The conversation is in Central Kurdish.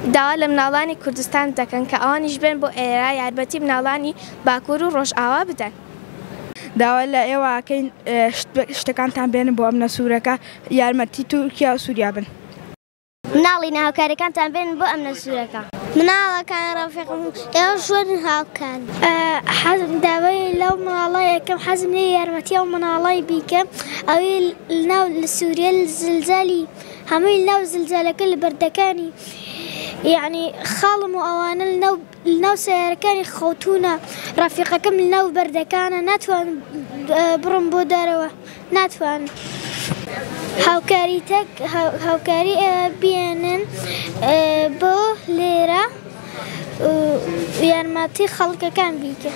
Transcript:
داوا لە مناڵانی کوردستان دەکەن کە ئەوانیش بێن بۆ ئێرە یارمەتی مناڵانی باکوور و ڕۆژئاوا بدەن. داوا لە ئێوەکەین شتەکانتان بێنن بۆ ئەم نەسوورەکە یارمەتی تورکیا و سووریا بن. مناڵی ناوکاریەکانتان بێن بۆ ئەم نەسوورەکە. مناڵەکان ڕەفیقم ئێوە ژوەن هاوکان. داوای لەو مناڵە یەکەم حەزم لێ یارمەتی ئەو مناڵی بیکەم ئەوەی ناو لە سووریا زلزالی هەمووی ناو زلزالەکە لە بەردەکانی یعنی خاڵم و ئەوانە لەناو سیارەکانی خەوتونە ڕەفیقەکەم لەناو بەردەکانە ناتوان بڕم بۆ دەرەوە ناتوان. هاوکاری بێنن بۆ لێرە یارمەتی خەڵکەکان بیکە.